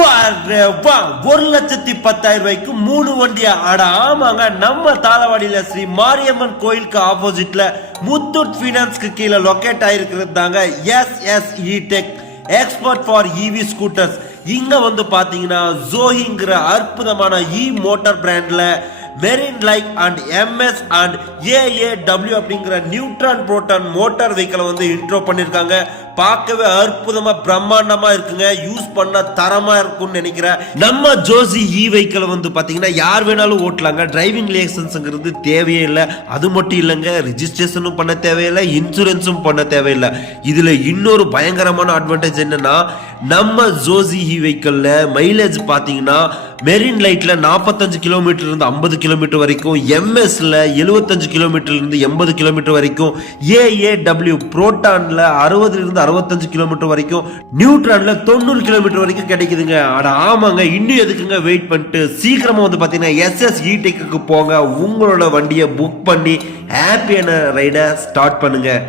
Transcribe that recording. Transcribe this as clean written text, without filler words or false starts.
1,10,000 3 வண்டியா? அட ஆமாங்க, நம்ம தாளவாடியில ஸ்ரீ மாரியம்மன் கோயிலுக்கு ஆப்போசிட்ல முத்தூட் பைனான்ஸ்க்கு கீழே லொகேட் ஆயிருக்கிறது தாங்க S E Tech expert for EV scooters. இங்க வந்து பாத்தீங்கன்னா ஜோஹிங்கிற அற்புதமான இ மோட்டார் பிராண்ட்ல மெரின் like and MS and A A W அப்படிங்கிற நியூட்ரான் புரோட்டான் மோட்டார் வெஹிக்கிளை வந்து இன்ட்ரோ பண்ணிருக்காங்க. பார்க்கவே அற்புதமா பிரம்மாண்டமா இருக்குங்க. யூஸ் பண்ண தரமா இருக்கும்னு நினைக்கிறேன். நம்ம ஜோசி இ வெஹிக்கிளை வந்து பாத்தீங்கன்னா யார் வேணாலும் ஓட்டலாங்க. டிரைவிங் லைசன்ஸ்ங்கிறது தேவையே இல்லை. அது மட்டும் இல்லைங்க, ரிஜிஸ்ட்ரேஷனும் பண்ண தேவையில்லை, இன்சூரன்ஸும் பண்ண தேவையில்லை. இதுல இன்னொரு பயங்கரமான அட்வான்டேஜ் என்னன்னா, நம்ம ஜோசி இ வெஹிக்கிள்ல மைலேஜ் பாத்தீங்கன்னா மெரின் லைட்ல 45 கிலோமீட்டர் இருந்து 50 கிலோமீட்டர் வரைக்கும், எம்எஸ்ல 75 கிலோமீட்டர் இருந்து 80 கிலோமீட்டர் வரைக்கும், ஏஏடபிள்யூ புரோட்டான்ல 60 இருந்து 65 கிலோமீட்டர் வரைக்கும், நியூட்ரான்ல 90 கிலோமீட்டர் வரைக்கும் கிடைக்குதுங்க. அட ஆமாங்க, இன்னும் எதுக்குங்க வெயிட் பண்ணிட்டு சீக்கிரமா வந்து பாத்தீங்கன்னா எஸ்எஸ் இ-டெக்கு போங்க. உங்களோட வண்டியை புக் பண்ணி ஹாப்பியான ரைடை ஸ்டார்ட் பண்ணுங்க.